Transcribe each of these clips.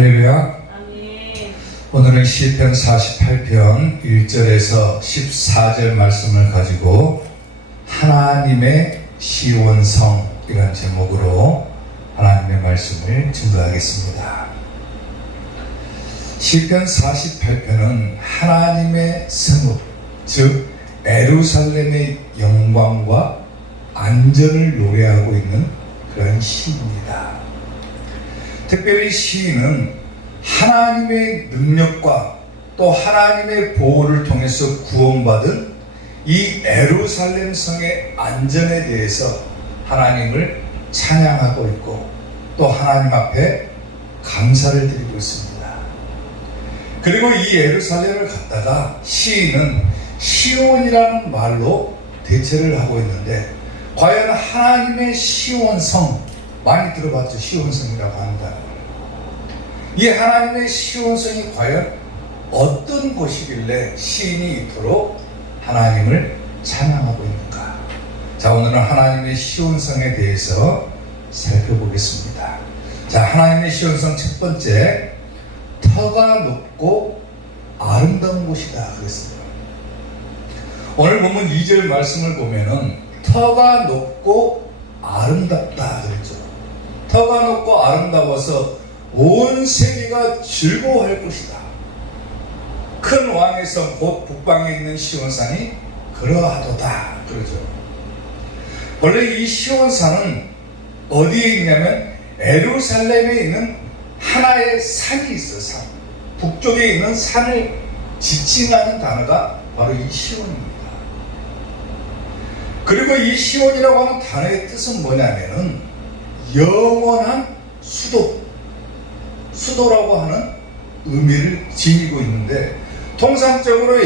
할렐루야. 아멘. 오늘은 시편 48편 1절에서 14절 말씀을 가지고 하나님의 시온성이라는 제목으로 하나님의 말씀을 증거하겠습니다. 시편 48편은 하나님의 성읍, 즉 예루살렘의 영광과 안전을 노래하고 있는 그런 시입니다. 특별히 시인은 하나님의 능력과 또 하나님의 보호를 통해서 구원받은 이 예루살렘 성의 안전에 대해서 하나님을 찬양하고 있고 또 하나님 앞에 감사를 드리고 있습니다. 그리고 이 예루살렘을 갖다가 시인은 시온이라는 말로 대체를 하고 있는데, 과연 하나님의 시온성, 많이 들어봤죠? 시온성이라고 한다는 걸. 이 하나님의 시온성이 과연 어떤 곳이길래 시인이 이토록 하나님을 찬양하고 있는가? 자, 오늘은 하나님의 시온성에 대해서 살펴보겠습니다. 자, 하나님의 시온성 첫 번째, 터가 높고 아름다운 곳이다 그랬습니다. 오늘 보면 2절 말씀을 보면은 터가 높고 아름답다 그랬죠. 터가 높고 아름다워서 온 세계가 즐거워할 것이다. 큰 왕의 성 곧 북방에 있는 시온산이 그러하도다 그러죠. 원래 이 시온산은 어디에 있냐면 예루살렘에 있는 하나의 산이 있어요. 산. 북쪽에 있는 산을 지칭하는 단어가 바로 이 시온입니다. 그리고 이 시온이라고 하는 단어의 뜻은 뭐냐면은 영원한 수도라고 하는 의미를 지니고 있는데, 통상적으로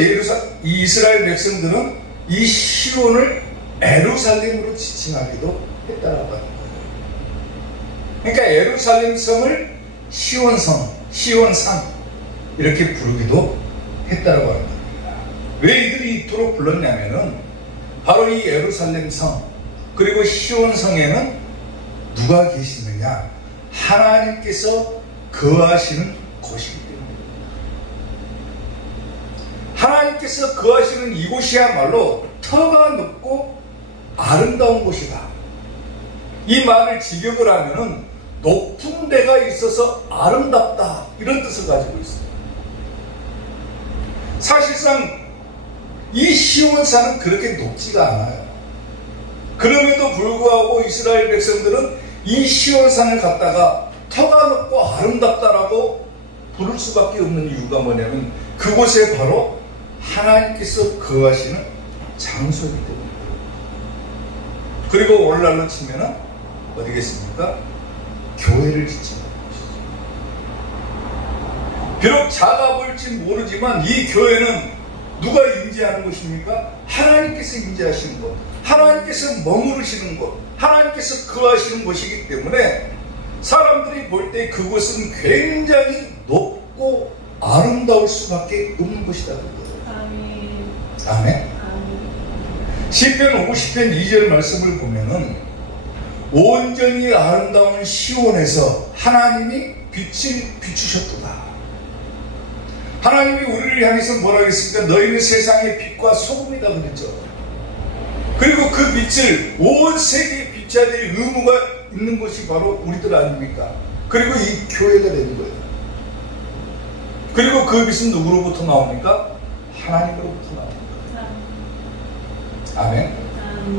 이스라엘 백성들은 이 시온을 예루살렘으로 지칭하기도 했다라고 하는 거예요. 그러니까 예루살렘 성을 시온성, 시온산 이렇게 부르기도 했다라고 하는 겁니다. 왜 이들이 이토록 불렀냐면은 바로 이 예루살렘 성 그리고 시온성에는 누가 계시느냐? 하나님께서 거하시는 곳이기 때문입니다. 하나님께서 거하시는 이곳이야말로 터가 높고 아름다운 곳이다. 이 말을 직역을 하면은 높은 데가 있어서 아름답다 이런 뜻을 가지고 있습니다. 사실상 이 시온산은 그렇게 높지가 않아요. 그럼에도 불구하고 이스라엘 백성들은 이 시온산을 갖다가 터가 높고 아름답다라고 부를 수밖에 없는 이유가 뭐냐면 그곳에 바로 하나님께서 거하시는 장소이기 때문입니다. 그리고 오늘날로 치면은 어디겠습니까? 교회를 지칭하는 것이죠. 비록 작아 보일지 모르지만 이 교회는 누가 임재하는 곳입니까? 하나님께서 임재하시는 곳, 하나님께서 머무르시는 곳, 하나님께서 거하시는 곳이기 때문에 사람들이 볼 때 그곳은 굉장히 높고 아름다울 수밖에 없는 곳이다. 아멘. 아멘. 시편 50편 2절 말씀을 보면은 온전히 아름다운 시온에서 하나님이 빛을 비추셨도다. 하나님이 우리를 향해서 뭐라고 했습니까? 너희는 세상의 빛과 소금이다 그랬죠. 그리고 그 빛을 온 세계에 비춰야 될 의무가 있는 것이 바로 우리들 아닙니까? 그리고 이 교회가 되는 거예요. 그리고 그 빛은 누구로부터 나옵니까? 하나님으로부터 나옵니다. 아멘.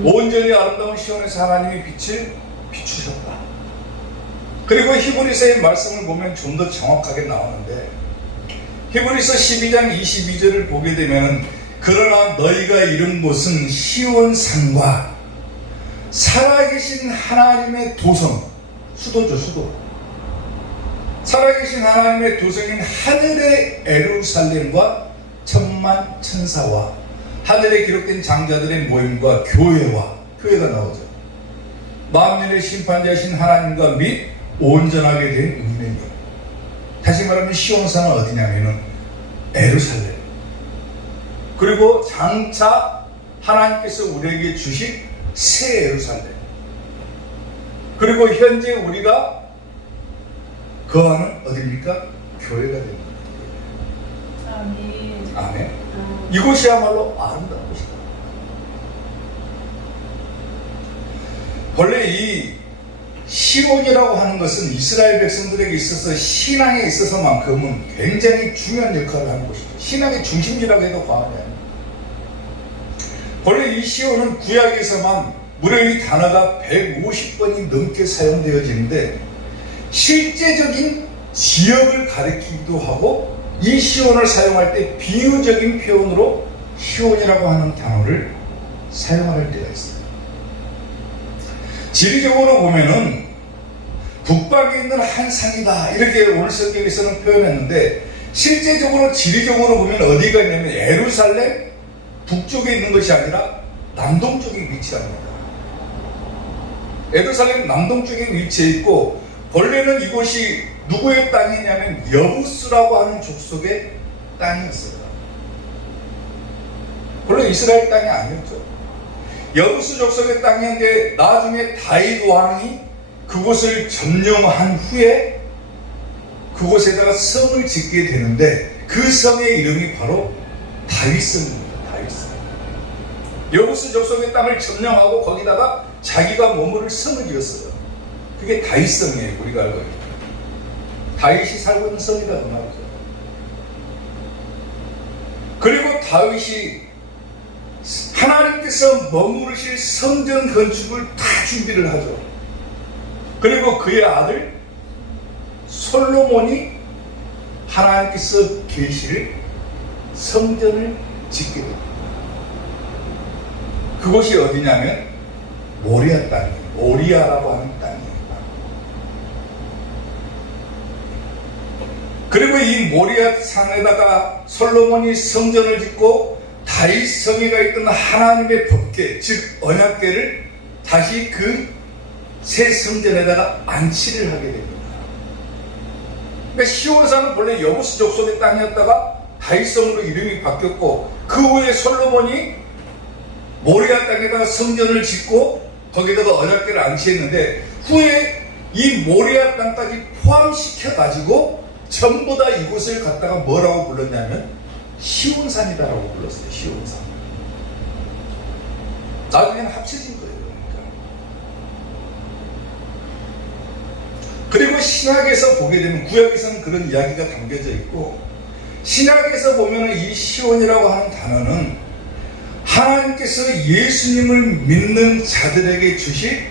온전히 아름다운 시온에서 하나님이 빛을 비추셨다. 그리고 히브리서의 말씀을 보면 좀 더 정확하게 나오는데, 히브리서 12장 22절을 보게 되면 그러나 너희가 이른 곳은 시온산과 살아계신 하나님의 도성, 수도죠, 수도. 살아계신 하나님의 도성인 하늘의 예루살렘과 천만 천사와 하늘에 기록된 장자들의 모임과 교회가 나오죠. 만민의 심판자신 하나님과 및 온전하게 된 은혜요. 다시 말하면 시온산은 어디냐면은 예루살렘. 그리고 장차 하나님께서 우리에게 주신 새 예루살렘. 그리고 현재 우리가 거하는 어디입니까? 교회가 됩니다. 아멘. 아멘. 이곳이야말로 아름다운 곳이다. 원래 이 시온이라고 하는 것은 이스라엘 백성들에게 있어서 신앙에 있어서만큼은 굉장히 중요한 역할을 하는 곳이죠. 신앙의 중심지라고 해도 과언이 아닙니다. 원래 이 시온은 구약에서만 무려 이 단어가 150번이 넘게 사용되어지는데 실제적인 지역을 가리키기도 하고 이 시온을 사용할 때 비유적인 표현으로 시온이라고 하는 단어를 사용할 때가 있어요. 지리적으로 보면은 북방에 있는 한 산이다 이렇게 오늘 성경에서는 표현했는데 실제적으로 지리적으로 보면 어디가 있냐면 예루살렘 북쪽에 있는 것이 아니라 남동쪽에 위치합니다. 예루살렘 남동쪽에 위치해 있고 본래는 이곳이 누구의 땅이냐면 여부스라고 하는 족속의 땅이었어요. 본래 이스라엘 땅이 아니었죠. 여부스 족속의 땅이었는데 나중에 다윗 왕이 그곳을 점령한 후에 그곳에다가 성을 짓게 되는데 그 성의 이름이 바로 다윗성입니다. 다윗성. 여부스 족속의 땅을 점령하고 거기다가 자기가 머무를 성을 지었어요. 그게 다윗성이에요. 우리가 알고 있는 다윗이 살고 있는 성이다 그 말이죠. 그리고 다윗이 하나님께서 머무르실 성전 건축을 다 준비를 하죠. 그리고 그의 아들 솔로몬이 하나님께서 계실 성전을 짓게 됩니다. 그곳이 어디냐면 모리아 땅이에요. 모리아라고 하는 땅이에요. 그리고 이 모리아 산에다가 솔로몬이 성전을 짓고 다윗 성에가 있던 하나님의 법궤, 즉 언약궤를 다시 그 새 성전에다가 안치를 하게 됩니다. 그러니까 시온산은 본래 여부스 족속의 땅이었다가 다윗성으로 이름이 바뀌었고 그 후에 솔로몬이 모리아 땅에다가 성전을 짓고 거기다가 언약궤를 안치했는데 후에 이 모리아 땅까지 포함시켜 가지고 전부 다 이곳을 갖다가 뭐라고 불렀냐면 시온산이다라고 불렀어요. 시온산. 나중에는 합쳐진 거예요. 그리고 신약에서 보게 되면 구약에서는 그런 이야기가 담겨져 있고 신약에서 보면 이 시온이라고 하는 단어는 하나님께서 예수님을 믿는 자들에게 주실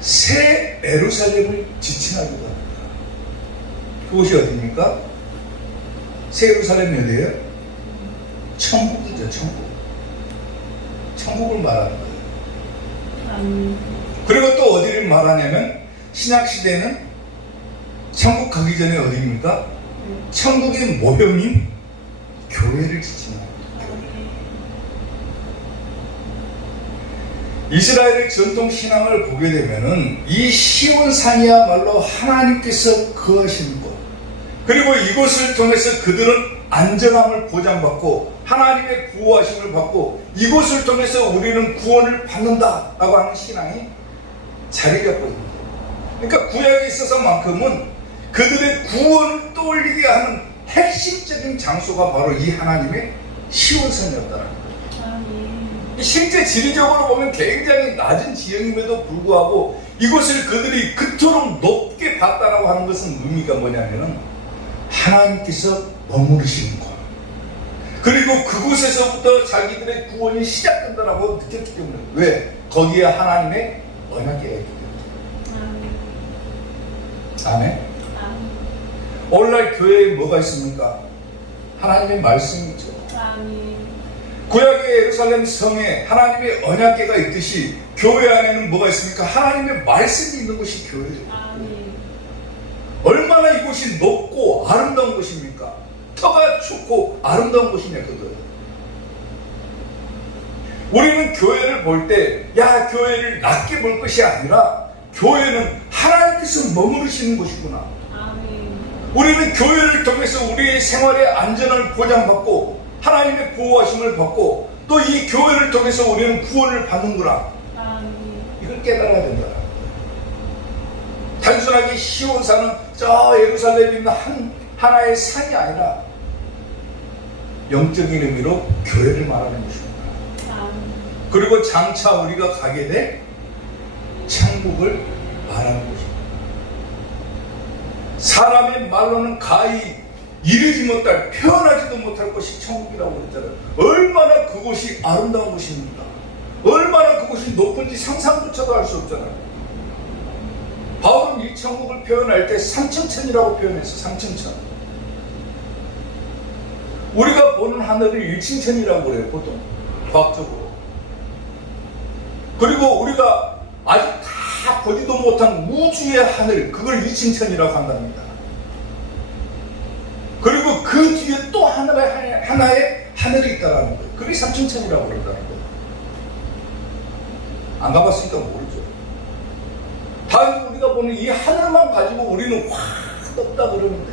새 예루살렘을 지칭하기도 합니다. 그곳이 어디입니까? 새 예루살렘이 어디예요? 천국이죠. 천국. 천국을 말하는 거예요. 그리고 또 어디를 말하냐면 신약시대는 천국 가기 전에 어디입니까? 천국의 모형인 교회를 지칭합니다. 이스라엘의 전통 신앙을 보게 되면은 이 시온산이야말로 하나님께서 거하시는 곳. 그리고 이곳을 통해서 그들은 안전함을 보장받고 하나님의 구호하심을 받고 이곳을 통해서 우리는 구원을 받는다라고 하는 신앙이 자리 잡고 있습니다. 그러니까 구약에 있어서만큼은 그들의 구원을 떠올리게 하는 핵심적인 장소가 바로 이 하나님의 시온산이었다는 거예요. 실제 지리적으로 보면 굉장히 낮은 지형임에도 불구하고 이곳을 그들이 그토록 높게 봤다라고 하는 것은 의미가 뭐냐면은 하나님께서 머무르시는 곳. 그리고 그곳에서부터 자기들의 구원이 시작된다라고 느꼈기 때문에 왜? 거기에 하나님의 언약궤가 있기 때문에. 아멘. 오늘날 교회에 뭐가 있습니까? 하나님의 말씀이죠. 구약의 예루살렘 성에 하나님의 언약궤가 있듯이 교회 안에는 뭐가 있습니까? 하나님의 말씀이 있는 곳이 교회예요. 얼마나 이곳이 높고 아름다운 곳입니까? 터가 좋고 아름다운 곳이냐 그거예요. 우리는 교회를 볼 때 야 교회를 낮게 볼 것이 아니라 교회는 하나님께서 머무르시는 곳이구나. 우리는 교회를 통해서 우리의 생활의 안전을 보장받고 하나님의 보호하심을 받고 또 이 교회를 통해서 우리는 구원을 받는구나. 이걸 깨달아야 된다. 단순하게 시온산은 저 예루살렘에 있는 하나의 산이 아니라 영적인 의미로 교회를 말하는 것입니다. 그리고 장차 우리가 가게 될 천국을 말하는 것입니다. 사람의 말로는 가히 이르지 못할, 표현하지도 못할 것이 천국이라고 그랬잖아요. 얼마나 그곳이 아름다운 곳입니까? 얼마나 그곳이 높은지 상상조차도 할 수 없잖아요. 바울은 이 천국을 표현할 때 삼층천이라고 표현했어요. 삼층천. 우리가 보는 하늘을 일층천이라고 그래요, 보통 과학적으로. 그리고 우리가 아직 다 보지도 못한 우주의 하늘, 그걸 이층천이라고 한답니다. 그리고 그 뒤에 또 하나의 하늘이 있다는 거예요. 그게 삼층천이라고 그런다는 거예요. 안 가봤으니까 모르죠. 단지 우리가 보는 이 하늘만 가지고 우리는 확 높다 그러는데,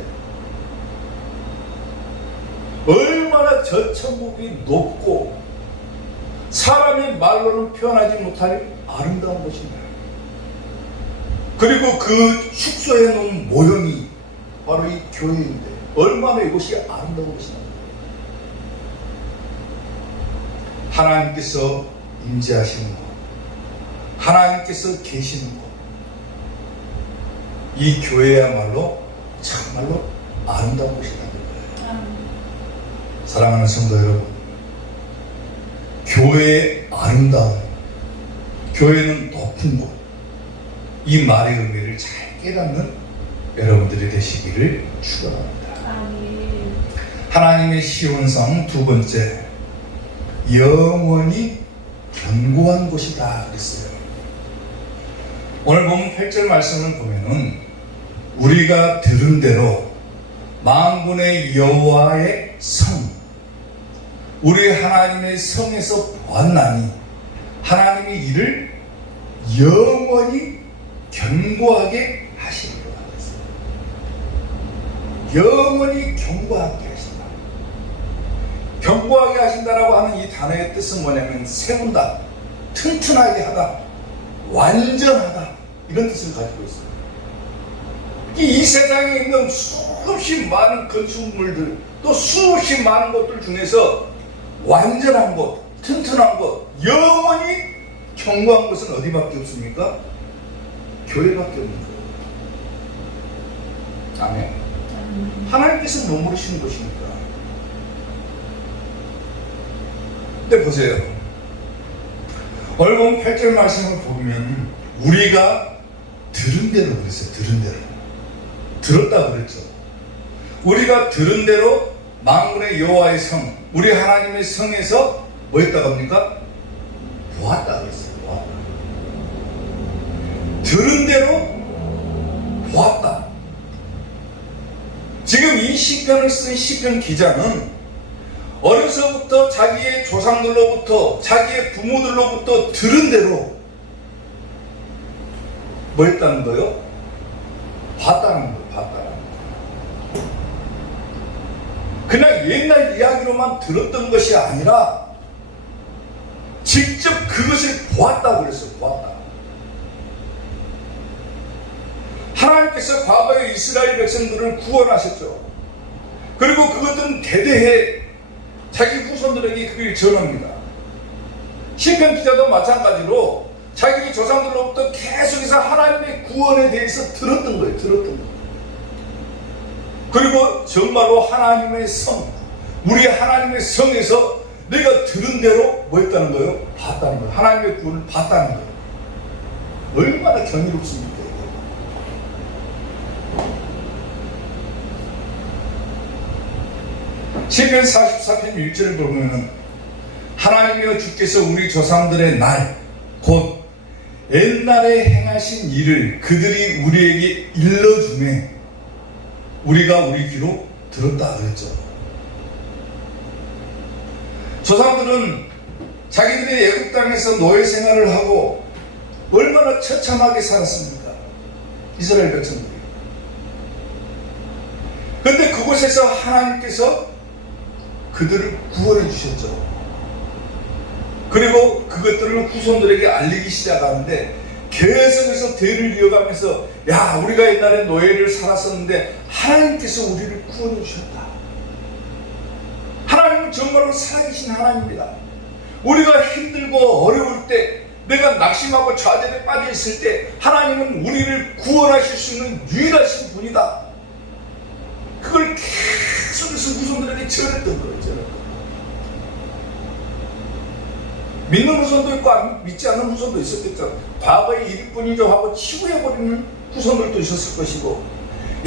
얼마나 저 천국이 높고 사람의 말로는 표현하지 못할 아름다운 것입니다. 그리고 그 축소해 놓은 모형이 바로 이 교회인데, 얼마나 이것이 아름다운 것이냐. 하나님께서 임재하시는 것, 하나님께서 계시는 것, 이 교회야말로 정말로 아름다운 것이라는 거예요. 사랑하는 성도 여러분, 교회의 아름다움, 교회는 높은 곳, 이 말의 의미를 잘 깨닫는 여러분들이 되시기를 축원합니다. 하나님의 시온성 두 번째, 영원히 견고한 곳이다 그랬어요. 오늘 보면 8절 말씀을 보면은 우리가 들은 대로 만군의 여호와의 성, 우리 하나님의 성에서 보았나니 하나님이 이를 영원히 견고하게 하시리라 했어요. 영원히 견고하게 하신다. 견고하게 하신다라고 하는 이 단어의 뜻은 뭐냐면 세운다, 튼튼하게 하다, 완전하다, 이런 뜻을 가지고 있어요. 이 세상에 있는 수없이 많은 건축물들, 또 수없이 많은 것들 중에서 완전한 것, 튼튼한 것, 영원히 견고한 것은 어디밖에 없습니까? 교회밖에 없는 거예요. 아멘. 하나님께서 머무르시는 것입니다. 근데 보세요. 오늘 본 8절 말씀을 보면 우리가 들은 대로 그랬어요. 들은 대로. 들었다고 그랬죠. 우리가 들은 대로 만군의 여호와의 성, 우리 하나님의 성에서 뭐 했다고 합니까? 보았다 그랬어요. 보았다. 들은 대로 보았다. 지금 이 시편을 쓴 시편 기자는 어려서부터 자기의 조상들로부터, 자기의 부모들로부터 들은 대로 뭐 했다는 거요? 봤다는 거예요. 봤다는 거예요. 그냥 옛날 이야기로만 들었던 것이 아니라 직접 그것을 보았다고 그랬어요. 보았다. 하나님께서 과거에 이스라엘 백성들을 구원하셨죠. 그리고 그것들은 대대해 자기 후손들에게 그걸 전합니다. 시편 기자도 마찬가지로 자기 조상들로부터 계속해서 하나님의 구원에 대해서 들었던 거예요. 들었던 거예요. 그리고 정말로 하나님의 성, 우리 하나님의 성에서 내가 들은 대로 뭐 했다는 거예요? 봤다는 거예요. 하나님의 구원을 봤다는 거예요. 얼마나 경이롭습니까? 시편 44편 1절을 보면은 하나님이여 주께서 우리 조상들의 날, 곧 옛날에 행하신 일을 그들이 우리에게 일러주매 우리가 우리 귀로 들었다 그랬죠. 조상들은 자기들이 애국 땅에서 노예 생활을 하고 얼마나 처참하게 살았습니까? 이스라엘 백성들이. 그런데 그곳에서 하나님께서 그들을 구원해 주셨죠. 그리고 그것들을 후손들에게 알리기 시작하는데 계속해서 대를 이어가면서 야 우리가 옛날에 노예를 살았었는데 하나님께서 우리를 구원해 주셨다. 하나님은 정말로 살아계신 하나님입니다. 우리가 힘들고 어려울 때 내가 낙심하고 좌절에 빠져 있을 때 하나님은 우리를 구원하실 수 있는 유일하신 분이다. 그걸 계속해서 후손들에게 전했던 거예요. 믿는 후손도 있고 믿지 않는 후손도 있었겠죠. 과거의 일뿐이죠 하고 치부해버리는 후손들도 있었을 것이고,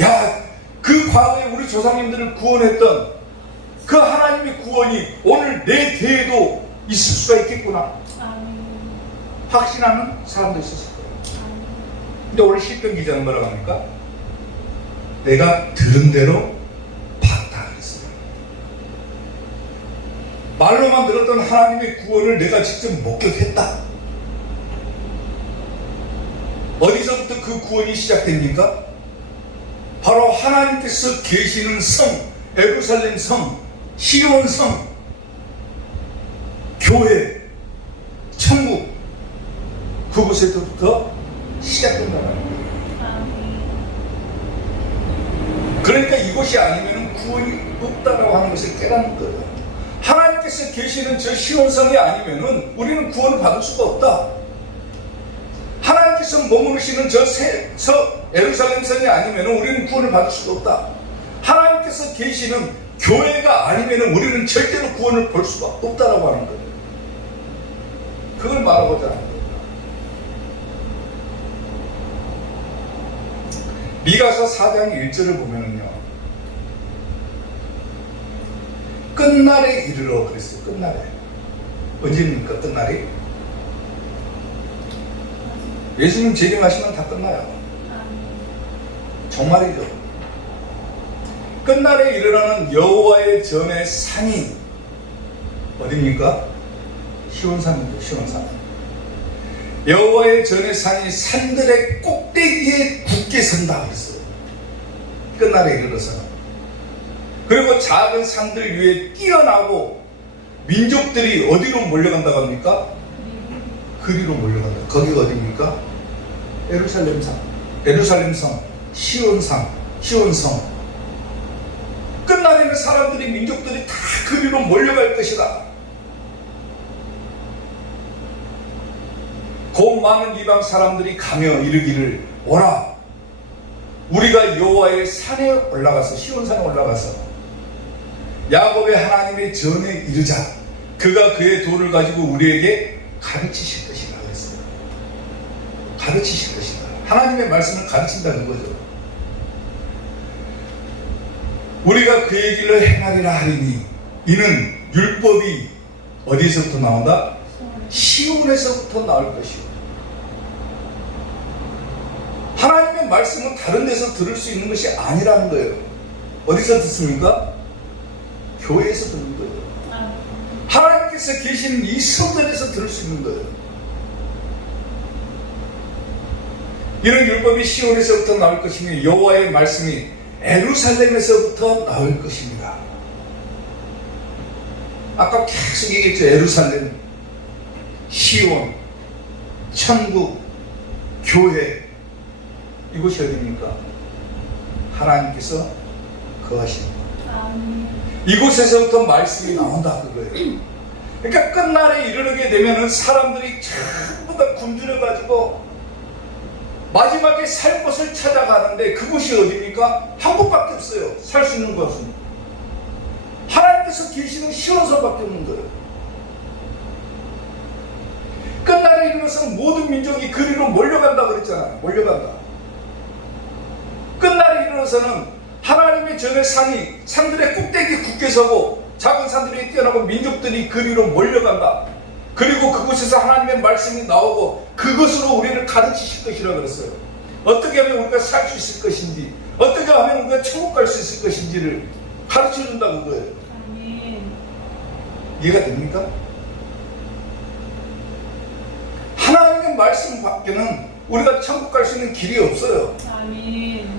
야, 그 과거에 우리 조상님들을 구원했던 그 하나님의 구원이 오늘 내 대에도 있을 수가 있겠구나 확신하는 사람도 있었을 거예요. 근데 오늘 시편 기자는 뭐라고 합니까? 내가 들은 대로 봤다 그랬어요. 말로만 들었던 하나님의 구원을 내가 직접 목격했다. 어디서부터 그 구원이 시작됩니까? 바로 하나님께서 계시는 성, 예루살렘 성, 시온 성, 교회, 천국, 그곳에서부터 시작된다는 거예요. 그러니까 이곳이 아니면 구원이 없다라고 하는 것을 깨닫는 거예요. 하나님께서 계시는 저 시온성이 아니면 우리는 구원을 받을 수가 없다. 하나님께서 머무르시는 저 예루살렘 성이 아니면 우리는 구원을 받을 수가 없다. 하나님께서 계시는 교회가 아니면 우리는 절대로 구원을 볼 수가 없다라고 하는 거예요. 그걸 말하고자 하는 거예요. 미가서 4장 1절을 보면은요, 끝날에 이르러 그랬어요. 끝날에. 언제입니까? 끝날이? 예수님 재림하시면 다 끝나요. 정말이죠. 끝날에 이르러는 여호와의 전의 산이 어디입니까? 시온산이죠. 시온산. 여호와의 전의 산이 산들의 꼭대기에 굳게 선다 그랬어요. 끝날에 이르러서는. 그리고 작은 산들 위에 뛰어나고 민족들이 어디로 몰려간다고 합니까? 그리로 몰려간다. 거기가 어디입니까? 예루살렘산, 예루살렘성, 시온산, 시온성. 끝날에는 사람들이, 민족들이 다 그리로 몰려갈 것이다. 곧 많은 이방 사람들이 가며 이르기를 오라, 우리가 여호와의 산에 올라가서, 시온산에 올라가서 야곱의 하나님의 전에 이르자. 그가 그의 도를 가지고 우리에게 가르치실 것이라 그랬어요. 가르치실 것이다. 하나님의 말씀을 가르친다는 거죠. 우리가 그의 길을 행하리라 하리니 이는 율법이 어디서부터 나온다? 시온에서부터 나올 것이요. 하나님의 말씀은 다른 데서 들을 수 있는 것이 아니라는 거예요. 어디서 듣습니까? 교회에서 듣는 거예요. 하나님께서 계시는 이 성전에서 들을 수 있는 거예요. 이런 율법이 시온에서부터 나올 것이며 여호와의 말씀이 예루살렘에서부터 나올 것입니다. 아까 계속 얘기했죠. 예루살렘, 시온, 천국, 교회. 이곳이 어디입니까? 하나님께서 거하십니다. 이곳에서부터 말씀이 나온다 그거예요. 그러니까 끝날에 이르게 되면은 사람들이 전부 다 굶주려가지고 마지막에 살 곳을 찾아가는데 그곳이 어디입니까? 한 곳밖에 없어요. 살 수 있는 곳은 하나님께서 계시는 시온성밖에 없는 거예요. 끝날에 이르면서 모든 민족이 그리로 몰려간다 그랬잖아요. 몰려간다. 끝날에 이르러서는 하나님의 전의 산이, 산들의 꼭대기에 굳게 서고 작은 산들이 뛰어나고 민족들이 그리로 몰려간다. 그리고 그곳에서 하나님의 말씀이 나오고 그것으로 우리를 가르치실 것이라 그랬어요. 어떻게 하면 우리가 살 수 있을 것인지, 어떻게 하면 우리가 천국 갈 수 있을 것인지를 가르쳐준다는 거예요. 이해가 됩니까? 하나님의 말씀 밖에는 우리가 천국 갈 수 있는 길이 없어요.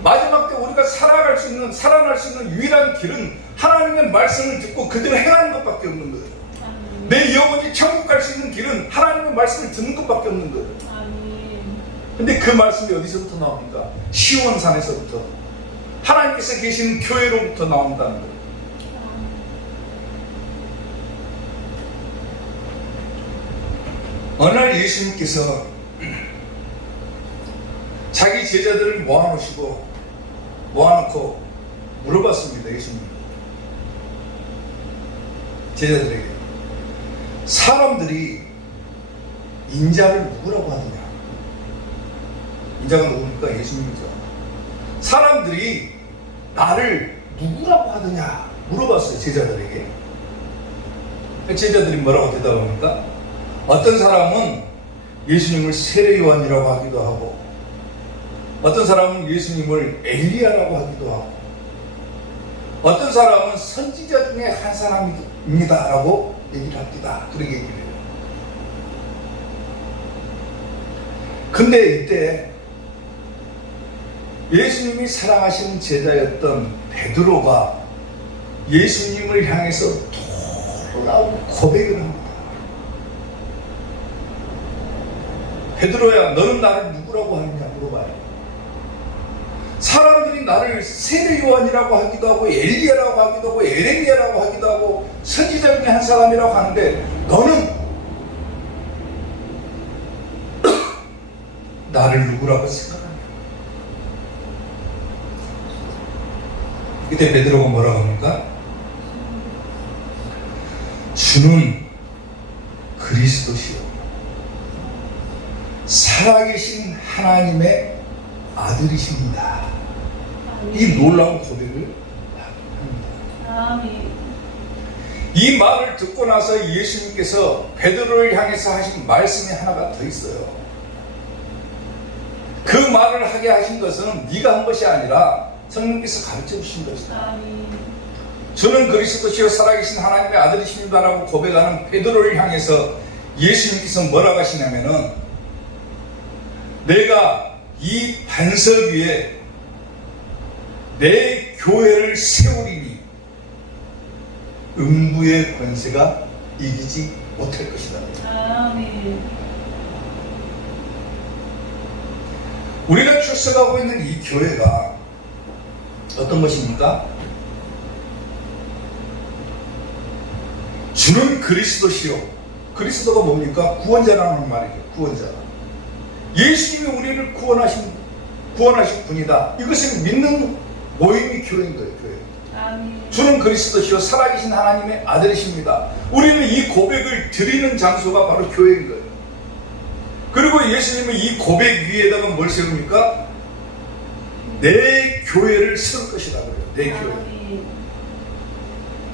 마지막 때 우리가 살아날 수 있는 유일한 길은 하나님의 말씀을 듣고 그대로 행하는 것밖에 없는 거예요. 내 영혼이 천국 갈 수 있는 길은 하나님의 말씀을 듣는 것밖에 없는 거예요. 근데 그 말씀이 어디서부터 나옵니까? 시온산에서부터 하나님께서 계신 교회로부터 나온다는 거예요. 어느 날 예수님께서 자기 제자들을 모아놓고 물어봤습니다. 예수님 제자들에게 사람들이 인자를 누구라고 하느냐? 인자가 누굽니까? 예수님이죠. 사람들이 나를 누구라고 하느냐 물어봤어요. 제자들에게. 제자들이 뭐라고 대답합니까? 어떤 사람은 예수님을 세례 요한이라고 하기도 하고, 어떤 사람은 예수님을 엘리야라고 하기도 하고, 어떤 사람은 선지자 중에 한 사람입니다 라고 얘기를 합니다. 그렇게 얘기를 해요. 근데 이때 예수님이 사랑하시는 제자였던 베드로가 예수님을 향해서 돌아온 고백을 합니다. 베드로야, 너는 나를 누구라고 하느냐 물어봐요. 사람들이 나를 세례 요한이라고 하기도 하고, 엘리야라고 하기도 하고, 에레미야라고 하기도 하고, 선지자 중에 한 사람이라고 하는데 너는 나를 누구라고 생각하냐? 그때 베드로가 뭐라고 합니까? 주는 그리스도시요 살아계신 하나님의 아들이십니다. 이 놀라운 고백을 합니다. 이 말을 듣고 나서 예수님께서 베드로를 향해서 하신 말씀이 하나가 더 있어요. 그 말을 하게 하신 것은 네가 한 것이 아니라 성령께서 가르쳐 주신 것이다. 주는 그리스도시요 살아계신 하나님의 아들이십니다라고 고백하는 베드로를 향해서 예수님께서 뭐라고 하시냐면은, 내가 이 반석 위에 내 교회를 세우리니 음부의 권세가 이기지 못할 것이다. 아멘. 우리가 출석하고 있는 이 교회가 어떤 것입니까? 주는 그리스도시요. 그리스도가 뭡니까? 구원자라는 말이죠. 구원자. 예수님이 우리를 구원하신 분이다. 이것을 믿는 모임이 교회인 거예요. 교회. 아멘. 주는 그리스도시요 살아계신 하나님의 아들이십니다. 우리는 이 고백을 드리는 장소가 바로 교회인 거예요. 그리고 예수님은 이 고백 위에다가 뭘 세웁니까? 내 교회를 세울 것이다 그래요. 내 교회. 아멘.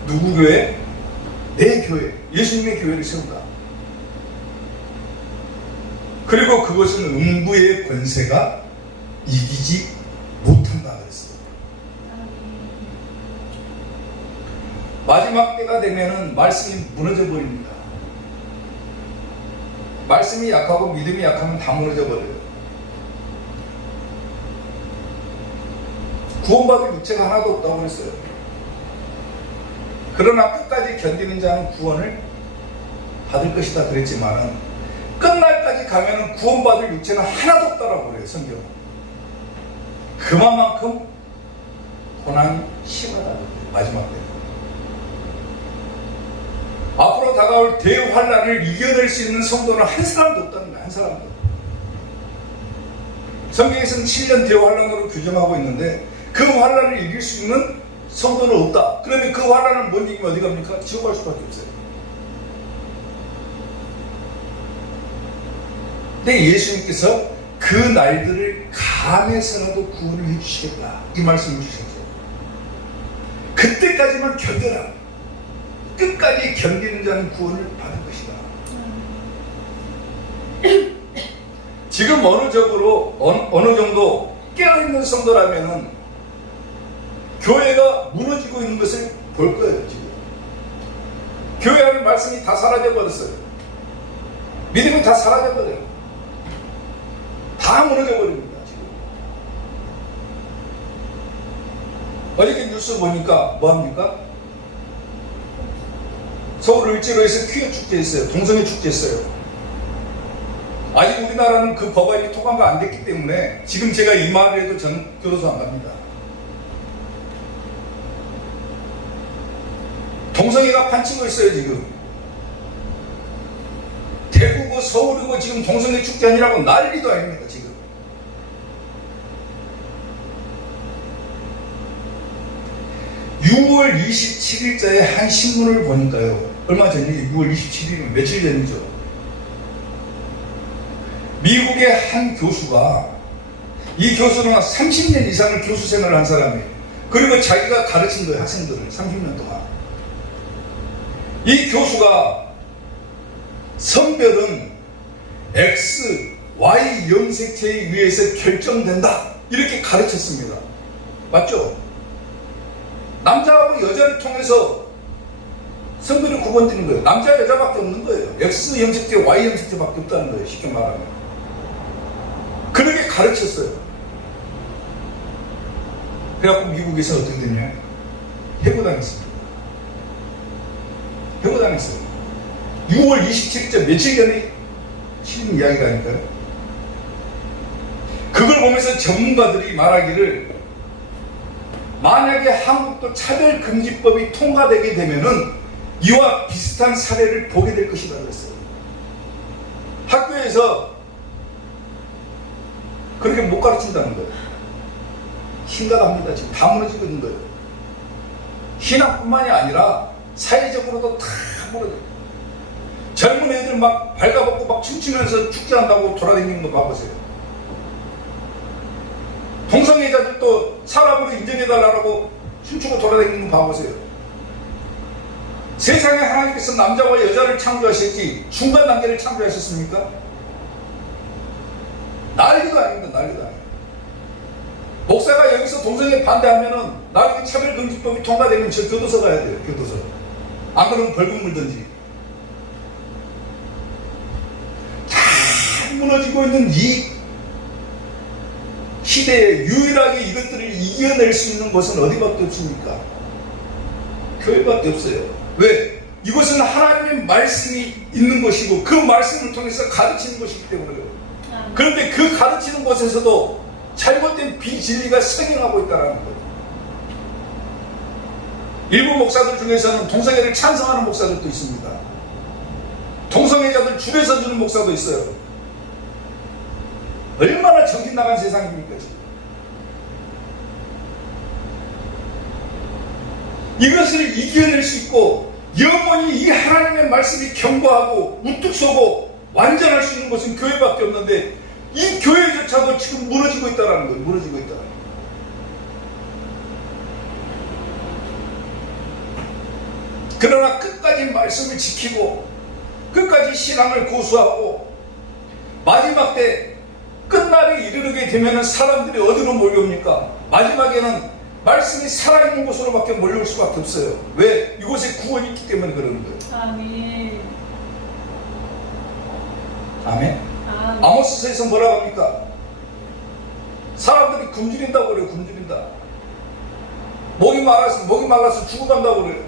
누구 교회? 내 교회. 예수님의 교회를 세운다. 그리고 그것은 음부의 권세가 이기지 못한다 그랬어요. 마지막 때가 되면은 말씀이 무너져 버립니다. 말씀이 약하고 믿음이 약하면 다 무너져 버려요. 구원받을 육체가 하나도 없다고 그랬어요. 그러나 끝까지 견디는 자는 구원을 받을 것이다 그랬지만은 끝날까지 가면은 구원받을 육체는 하나도 없다라고 그래요. 성경은. 그만큼 고난이 심하다고 그래요. 마지막 때. 앞으로 다가올 대환란을 이겨낼 수 있는 성도는 한 사람도 없다는 거예요. 한 사람도. 성경에서는 7년 대환란으로 규정하고 있는데 그 환란을 이길 수 있는 성도는 없다. 그러면 그 환란을 못 이기면 어디 갑니까? 지옥 갈 수밖에 없어요. 근데 예수님께서 그 날들을 감해서라도 구원을 해주시겠다. 이 말씀을 주셨어요. 그때까지만 견뎌라. 끝까지 견디는 자는 구원을 받을 것이다. 지금 어느 정도 깨어있는 성도라면은 교회가 무너지고 있는 것을 볼 거예요. 지금 교회 안에 말씀이 다 사라져 버렸어요. 믿음이 다 사라져 버려요. 다 무너져 버립니다. 지금 어저께 뉴스 보니까 뭐합니까? 서울 을지로에서 퀴어 축제 했어요. 동성애 축제 했어요. 아직 우리나라는 그 법안이 통과가 안 됐기 때문에 지금 제가 이 말을 해도 저는 교도소 안 갑니다. 동성애가 판치고 있어요 지금. 대구고 서울이고 지금 동성애 축제 아니라고 난리도 아닙니다 지금. (6월 27일자에) 한 신문을 보니까요, 얼마 전이 6월 27일이면 며칠 전이죠. 미국의 한 교수가, 이 교수는 30년 이상을 교수 생활을 한 사람이에요. 그리고 자기가 가르친 거예요, 학생들을 30년 동안. 이 교수가 성별은 X, Y 염색체에 의해서 결정된다 이렇게 가르쳤습니다. 맞죠? 남자하고 여자를 통해서 성별이 구분되는 거예요. 남자 여자밖에 없는 거예요. X 염색체, Y 염색체밖에 없다는 거예요, 쉽게 말하면. 그렇게 가르쳤어요. 그래갖고 미국에서 어떻게 됐냐, 해고당했습니다. 해고당했어요. 6월 27일자 며칠 전에 실은 이야기라니까요. 그걸 보면서 전문가들이 말하기를, 만약에 한국도 차별금지법이 통과되게 되면은 이와 비슷한 사례를 보게 될 것이다 그랬어요. 학교에서 그렇게 못 가르친다는 거예요. 심각합니다. 지금 다 무너지고 있는 거예요. 신앙뿐만이 아니라 사회적으로도 다 무너져요. 젊은 애들 막 발가벗고 막 춤추면서 축제한다고 돌아다니는 거 봐보세요. 동성애자들도 사람으로 인정해달라고 춤추고 돌아다니는 거 봐보세요. 세상에 하나님께서 남자와 여자를 창조하셨지 중간 단계를 창조하셨습니까? 난리도 아닙니다. 난리도 아닙니다. 목사가 여기서 동성애 반대하면은 나중에 차별금지법이 통과되면 저 교도소 가야 돼요. 교도소. 안 그러면 벌금 물든지. 다 무너지고 있는 이 시대에 유일하게 이것들을 이겨낼 수 있는 곳은 어디밖에 없습니까? 교회밖에 없어요. 왜? 이것은 하나님의 말씀이 있는 것이고 그 말씀을 통해서 가르치는 것이기 때문에요. 그런데 그 가르치는 곳에서도 잘못된 비진리가 성행하고 있다는 거예요. 일부 목사들 중에서는 동성애를 찬성하는 목사들도 있습니다. 동성애자들 줄여서 주는 목사도 있어요. 얼마나 정신 나간 세상입니까 지금. 이것을 이겨낼 수 있고 영원히 이 하나님의 말씀이 견고하고 우뚝 서고 완전할 수 있는 것은 교회밖에 없는데 이 교회조차도 지금 무너지고 있다는 거예요. 무너지고 있다. 그러나 끝까지 말씀을 지키고 끝까지 신앙을 고수하고 마지막 때 끝날에 이르게 되면 사람들이 어디로 몰려옵니까? 마지막에는 말씀이 살아있는 곳으로밖에 몰려올 수밖에 없어요. 왜? 이곳에 구원이 있기 때문에 그러는 거예요. 아멘. 아멘. 아모스서에서 뭐라고 합니까? 사람들이 굶주린다고 그래요. 굶주린다. 목이 말라서 죽어간다고 그래요.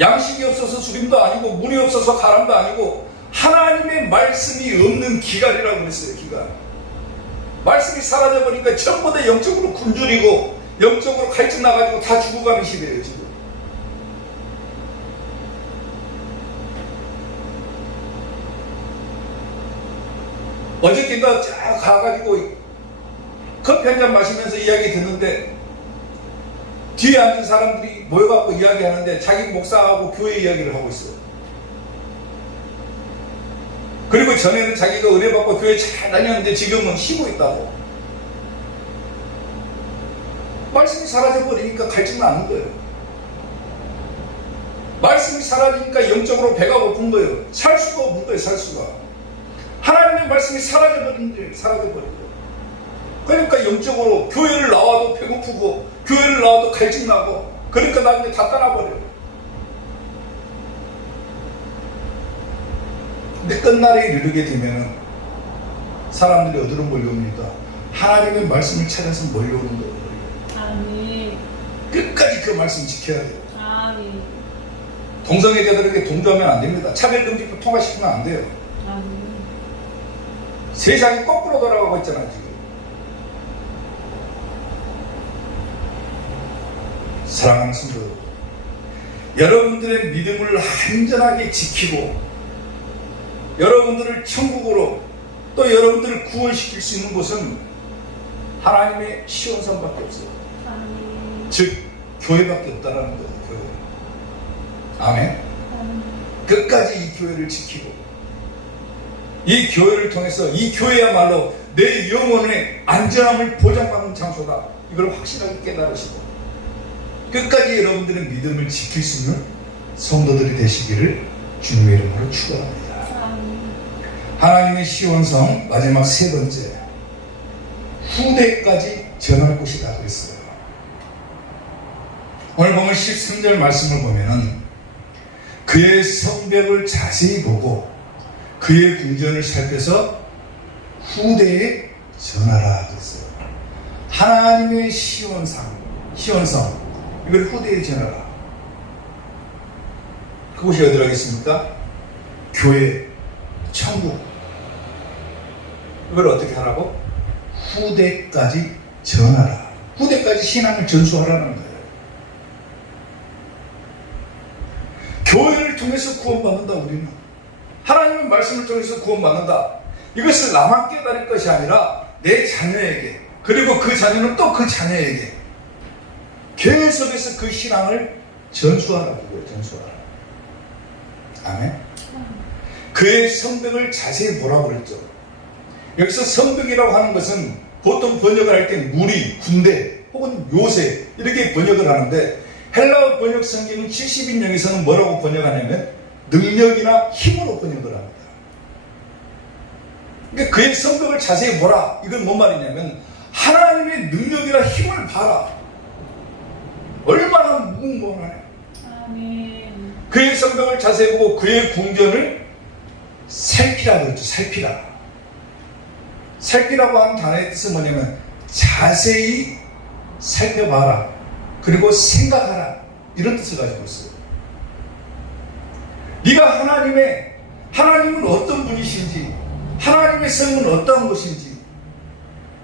양식이 없어서 죽임도 아니고 물이 없어서 가람도 아니고 하나님의 말씀이 없는 기갈이라고 그랬어요. 기갈. 말씀이 사라져버리니까 전부 다 영적으로 굶주리고 영적으로 갈증 나가지고 다 죽어가는 시대예요 지금. 어저께가 쫙 가가지고 커피 한잔 마시면서 이야기 듣는데 뒤에 앉은 사람들이 모여갖고 이야기하는데 자기 목사하고 교회 이야기를 하고 있어요. 그리고 전에는 자기가 은혜 받고 교회 잘 다녔는데 지금은 쉬고 있다고. 말씀이 사라져버리니까 갈증 나는 거예요. 말씀이 사라지니까 영적으로 배가 고픈 거예요. 살 수가 없는 거예요. 살 수가. 하나님의 말씀이 사라져버린 거예요. 그러니까 영적으로 교회를 나와도 배고프고 교회를 나와도 갈증 나고 그러니까 나중에 다 떠나버려요. 근데 끝날에 이르게 되면 사람들이 어디로 몰려옵니까? 하나님의 말씀을 찾아서 몰려오는 거예요. 아멘. 끝까지 그 말씀 지켜야 돼요. 아멘. 동성애자들에게 동조하면 안 됩니다. 차별금지법 통과시키면 안 돼요. 아멘. 세상이 거꾸로 돌아가고 있잖아 지금. 사랑하는 성도 여러분들의 믿음을 안전하게 지키고 여러분들을 천국으로 또 여러분들을 구원시킬 수 있는 곳은 하나님의 시온산밖에 없어요. 아멘. 즉 교회밖에 없다라는 거예요. 교회. 아멘. 아멘. 끝까지 이 교회를 지키고 이 교회를 통해서 이 교회야말로 내 영혼의 안전함을 보장받는 장소다. 이걸 확실하게 깨달으시고 끝까지 여러분들의 믿음을 지킬 수 있는 성도들이 되시기를 주님의 이름으로 축원합니다. 아멘. 하나님의 시온성 마지막 세 번째, 후대까지 전할 곳이다 그랬어요. 오늘 보면 13절 말씀을 보면은 그의 성벽을 자세히 보고 그의 궁전을 살펴서 후대에 전하라 그랬어요. 하나님의 시온성 이걸 후대에 전하라. 그곳이 어디라겠습니까? 교회, 천국. 이걸 어떻게 하라고? 후대까지 전하라. 후대까지 신앙을 전수하라는 거예요. 교회를 통해서 구원받는다. 우리는 하나님의 말씀을 통해서 구원받는다. 이것을 나만 깨달을 것이 아니라 내 자녀에게, 그리고 그 자녀는 또 그 자녀에게 계속해서 그 신앙을 전수하라고 그래요. 전수하라. 아멘. 그의 성벽을 자세히 보라고 그랬죠. 여기서 성벽이라고 하는 것은 보통 번역을 할 때 무리, 군대 혹은 요새 이렇게 번역을 하는데 헬라어 번역 성경은 70인용에서는 뭐라고 번역하냐면 능력이나 힘으로 번역을 합니다. 그러니까 그의 성벽을 자세히 보라. 이건 뭔 말이냐면 하나님의 능력이나 힘을 봐라. 얼마나 무궁무진하네. 아멘. 그의 성벽을 자세히 보고 그의 궁전을 살피라 그랬죠. 살피라. 살피라고 하는 단어의 뜻은 뭐냐면 자세히 살펴봐라. 그리고 생각하라. 이런 뜻을 가지고 있어요. 네가 하나님은 어떤 분이신지, 하나님의 성은 어떤 것인지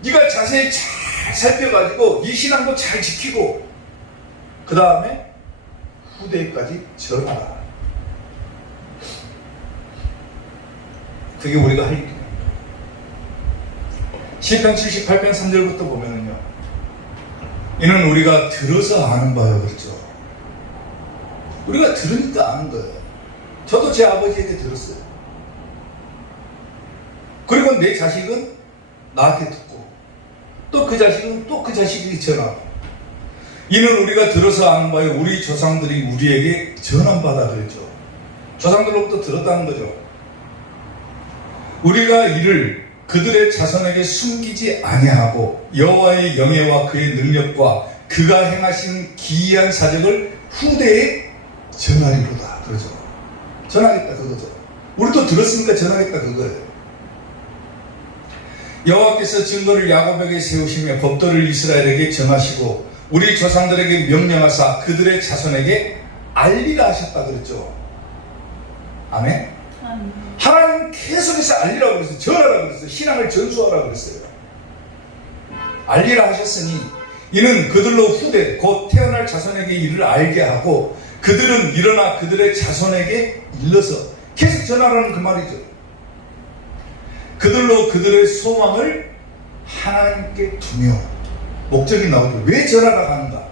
네가 자세히 잘 살펴가지고 이 신앙도 잘 지키고 그 다음에 후대까지 전하라. 그게 우리가 할 일이에요. 시편 78편 3절부터 보면은요, 이는 우리가 들어서 아는 바요. 그렇죠? 우리가 들으니까 아는 거예요. 저도 제 아버지에게 들었어요. 그리고 내 자식은 나한테 듣고 또 그 자식은 또 그 자식에게 전하고, 이는 우리가 들어서 아는 바요. 우리 조상들이 우리에게 전한 바다 그랬죠. 조상들로부터 들었다는 거죠. 우리가 이를 그들의 자손에게 숨기지 아니하고 여호와의 영예와 그의 능력과 그가 행하신 기이한 사적을 후대에 전하리로다. 그러죠. 전하겠다 그거죠. 우리도 들었으니까 전하겠다 그거예요. 여호와께서 증거를 야곱에게 세우시며 법도를 이스라엘에게 정하시고 우리 조상들에게 명령하사 그들의 자손에게 알리라 하셨다 그랬죠. 아멘. 아멘. 하나님 계속해서 알리라고 그랬어요. 전하라고 그랬어요. 신앙을 전수하라고 그랬어요. 알리라 하셨으니 이는 그들로 후대 곧 태어날 자손에게 이를 알게 하고 그들은 일어나 그들의 자손에게 일러서 계속 전하라는 그 말이죠. 그들로 그들의 소망을 하나님께 두며, 목적이 나오죠. 왜 전하라고 하는가?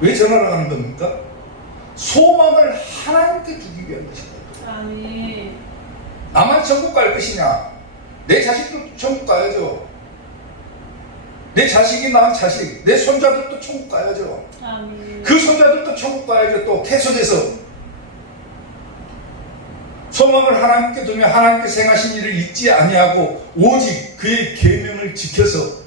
왜 전하라고 하는 겁니까? 소망을 하나님께 주기 위한 것이다. 아멘. 나만 천국 갈 것이냐? 내 자식도 천국 가야죠. 내 자식이 낳은 자식, 내 손자들도 천국 가야죠. 아멘. 그 손자들도 천국 가야죠. 또 계속해서 소망을 하나님께 두며 하나님께 행하신 일을 잊지 아니하고 오직 그의 계명을 지켜서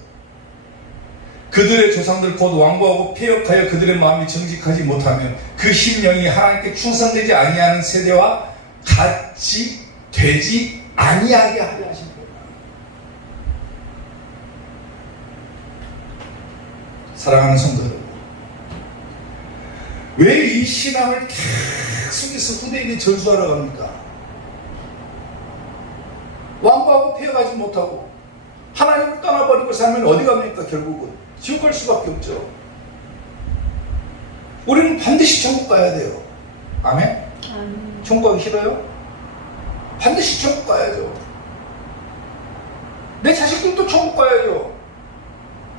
그들의 조상들 곧 완고하고 폐역하여 그들의 마음이 정직하지 못하면 그 심령이 하나님께 충성되지 아니하는 세대와 같이 되지 아니하게 하려 하신 거예요. 사랑하는 성도 여러분, 왜 이 신앙을 계속해서 후대에게 전수하라고 합니까? 왕국하고 태어가지 못하고 하나님을 떠나버리고 살면 어디 갑니까? 결국은 지옥 갈 수밖에 없죠. 우리는 반드시 천국 가야 돼요. 아멘? 아멘. 천국 가기 싫어요? 반드시 천국 가야죠. 내 자식들도 천국 가야죠.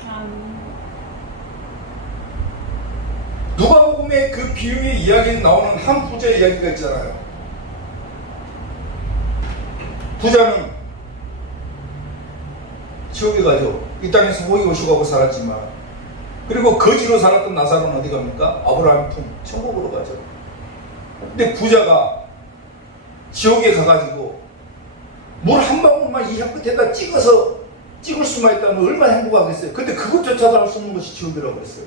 아멘. 누가복음의 그 비유의 이야기에 나오는 한 부자의 이야기가 있잖아요. 부자는 지옥에 가죠. 이 땅에서 호의호식하고 살았지만, 그리고 거지로 살았던 나사로는 어디 갑니까? 아브라함 품 천국으로 가죠. 근데 부자가 지옥에 가가지고 물 한 방울만 이 혀 끝에다 찍을 수만 있다면 얼마나 행복하겠어요. 근데 그것조차도 할 수 없는 것이 지옥이라고 했어요.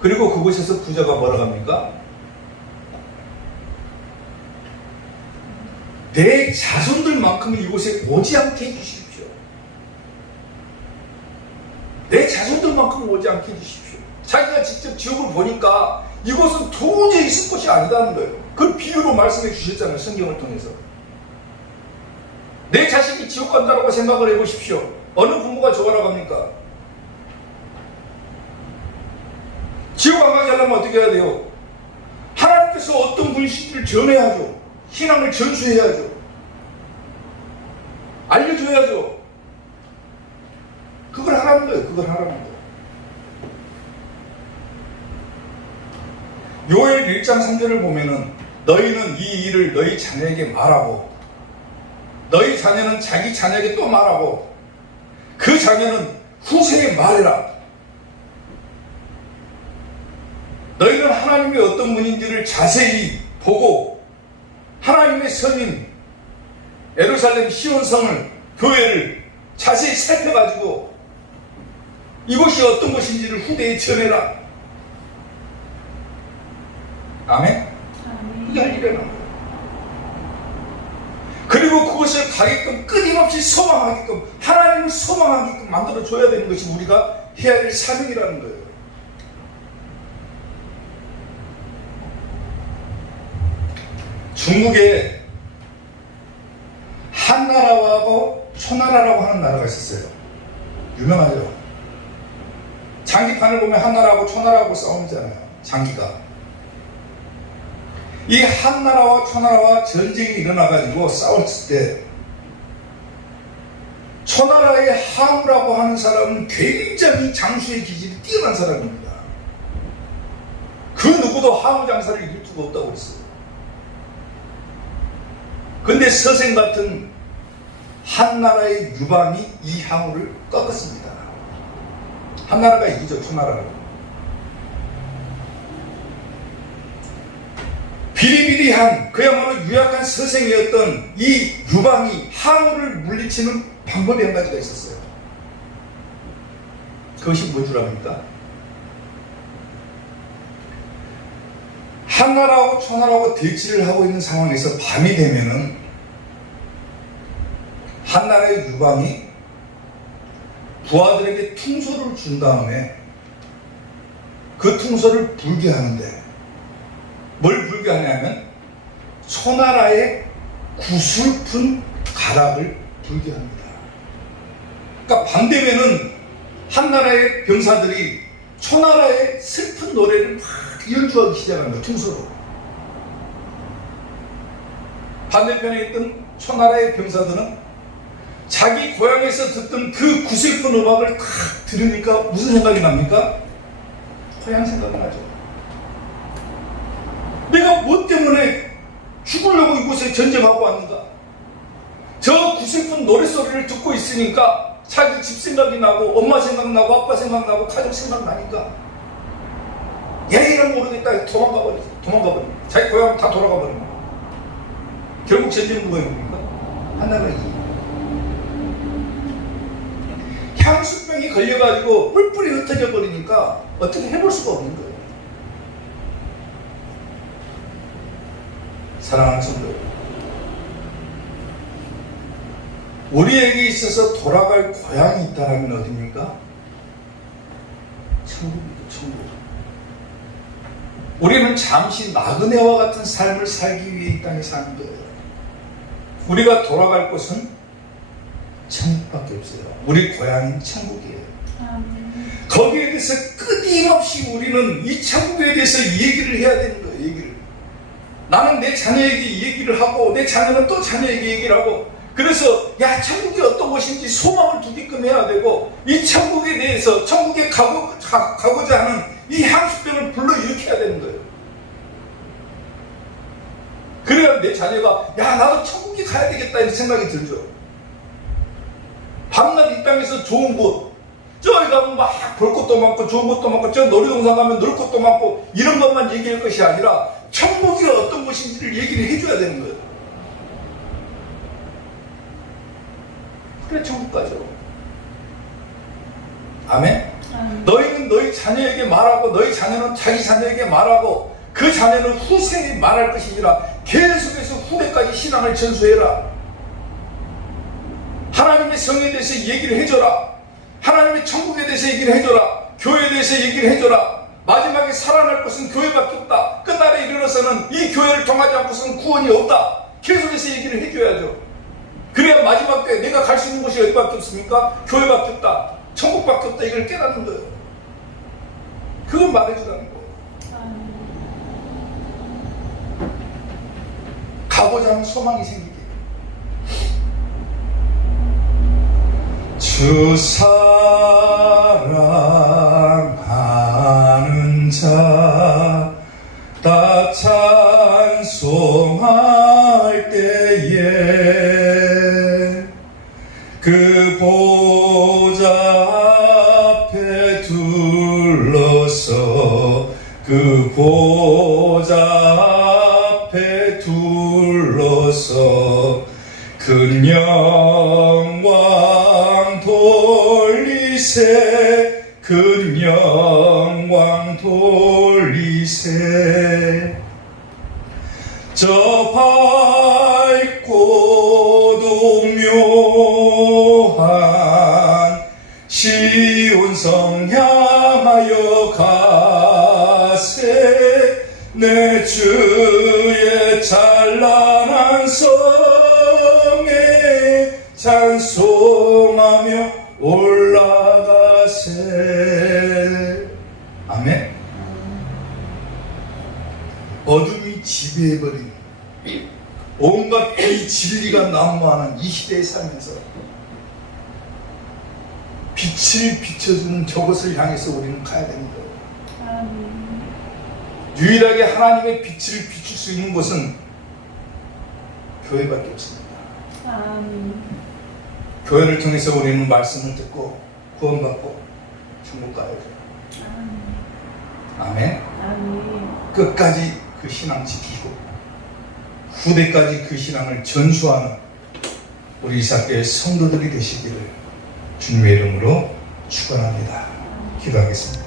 그리고 그곳에서 부자가 뭐라고 합니까? 내 자손들만큼은 이곳에 오지 않게 해주십시오. 내 자손들만큼 오지 않게 해주십시오. 자기가 직접 지옥을 보니까 이곳은 도저히 있을 것이 아니다는 거예요. 그 비유로 말씀해 주셨잖아요. 성경을 통해서. 내 자식이 지옥 간다고 생각을 해보십시오. 어느 부모가 좋아라고 합니까? 지옥 안 가게 하려면 어떻게 해야 돼요? 하나님께서 어떤 분이신지를 전해야죠. 신앙을 전수해야죠. 알려줘야죠. 그걸 하라는 거예요. 그걸 하라는 거예요. 요엘 1장 3절을 보면은 너희는 이 일을 너희 자녀에게 말하고 너희 자녀는 자기 자녀에게 또 말하고 그 자녀는 후세에 말해라. 너희는 하나님이 어떤 분인지를 자세히 보고 하나님의 성인 예루살렘 시온성을 교회를 자세히 살펴가지고 이것이 어떤 것인지를 후대에 전해라. 아멘? 이게 할 일이라는 거예요. 그리고 그것을 가게끔 끊임없이 소망하게끔 하나님을 소망하게끔 만들어줘야 되는 것이 우리가 해야 될 사명이라는 거예요. 중국에 한나라하고 초나라라고 하는 나라가 있었어요. 유명하죠. 장기판을 보면 한나라하고 초나라하고 싸움이잖아요. 장기가. 이 한나라와 초나라와 전쟁이 일어나가지고 싸웠을 때 초나라의 항우라고 하는 사람은 굉장히 장수의 기질이 뛰어난 사람입니다. 그 누구도 항우 장사를 이길 수가 없다고 했어요. 근데 서생 같은 한나라의 유방이 이 항우를 꺾었습니다. 한나라가 이기죠. 초나라를. 비리비리한 그야말로 유약한 서생이었던 이 유방이 항우를 물리치는 방법이 한 가지가 있었어요. 그것이 뭔 줄 압니까? 한나라하고 초나라하고 대치를 하고 있는 상황에서 밤이 되면은 한나라의 유방이 부하들에게 퉁소를 준 다음에 그 퉁소를 불게 하는데 뭘 불게 하냐면 초나라의 구슬픈 가락을 불게 합니다. 그러니까 밤 되면은 한나라의 병사들이 초나라의 슬픈 노래를 막 연주하기 시작합니다. 퉁소로. 반대편에 있던 초나라의 병사들은 자기 고향에서 듣던 그 구슬픈 음악을 딱 들으니까 무슨 생각이 납니까? 고향 생각이 나죠. 내가 뭐 때문에 죽으려고 이곳에 전쟁하고 왔는가? 저 구슬픈 노랫소리를 듣고 있으니까 자기 집 생각이 나고 엄마 생각나고 아빠 생각나고 가족 생각나니까 얘기는 모르겠다. 도망가버리죠. 자기 고향 다 돌아가버립니다. 결국 전쟁은 누가 이깁니까? 한나라가 이깁니다. 향수병이 걸려가지고 뿔뿔이 흩어져 버리니까 어떻게 해볼 수가 없는 거예요. 사랑하는 성도 여러분, 우리에게 있어서 돌아갈 고향이 있다라면 어디입니까? 천국입니다. 천국. 우리는 잠시 나그네와 같은 삶을 살기 위해 이 땅에 사는 거예요. 우리가 돌아갈 곳은 천국밖에 없어요. 우리 고향은 천국이에요. 아멘. 거기에 대해서 끊임없이 우리는 이 천국에 대해서 얘기를 해야 되는 거예요. 얘기를. 나는 내 자녀에게 얘기를 하고 내 자녀는 또 자녀에게 얘기를 하고, 그래서 야 천국이 어떤 곳인지 소망을 두기끔 해야 되고, 이 천국에 대해서 천국에 가고자 하는 이 향수병을 불러일으켜야 되는 거예요. 그래야 내 자녀가 야 나도 천국에 가야 되겠다 이런 생각이 들죠. 밤낮 이 땅에서 좋은 곳, 저기 가면 막 볼 것도 많고 좋은 것도 많고, 저 놀이동산 가면 놀 것도 많고, 이런 것만 얘기할 것이 아니라 천국이 어떤 곳인지를 얘기를 해줘야 되는 거예요. 그래 천국 가죠. 아멘. 너희는 너희 자녀에게 말하고 너희 자녀는 자기 자녀에게 말하고 그 자녀는 후세에 말할 것이 아니라 계속해서 후대까지 신앙을 전수해라. 하나님의 성에 대해서 얘기를 해줘라. 하나님의 천국에 대해서 얘기를 해줘라. 교회에 대해서 얘기를 해줘라. 마지막에 살아날 것은 교회밖에 없다. 끝날에 이르러서는 이 교회를 통하지 않고서는 구원이 없다. 계속해서 얘기를 해줘야죠. 그래야 마지막 때 내가 갈 수 있는 곳이 어디밖에 없습니까? 교회밖에 없다. 천국밖에 없다. 이걸 깨닫는 거예요. 그걸 말해주라는 거예요. 가고자 하는 소망이 생기게. 주 사랑하는 자 다 찬송할 때에 그 보좌 앞에 둘러서 그 보좌 앞에 둘러서 큰 영광 돌리세 큰 영광 돌리세 저 밝고도 묘한 시온성 향하여 가세 내 주의 찬란한 성에 찬송하며 올라가세. 아멘. 어둠이 지배해버린 온갖 비진리가 난무하는 이 시대에 살면서 빛을 비춰주는 저것을 향해서 우리는 가야 되는 거예요. 유일하게 하나님의 빛을 비출 수 있는 곳은 교회밖에 없습니다. 교회를 통해서 우리는 말씀을 듣고 구원받고 천국 가야죠. 아멘. 끝까지 그 신앙 지키고 후대까지 그 신앙을 전수하는 우리 이삭교회 성도들이 되시기를 주님의 이름으로 축원합니다. 기도하겠습니다.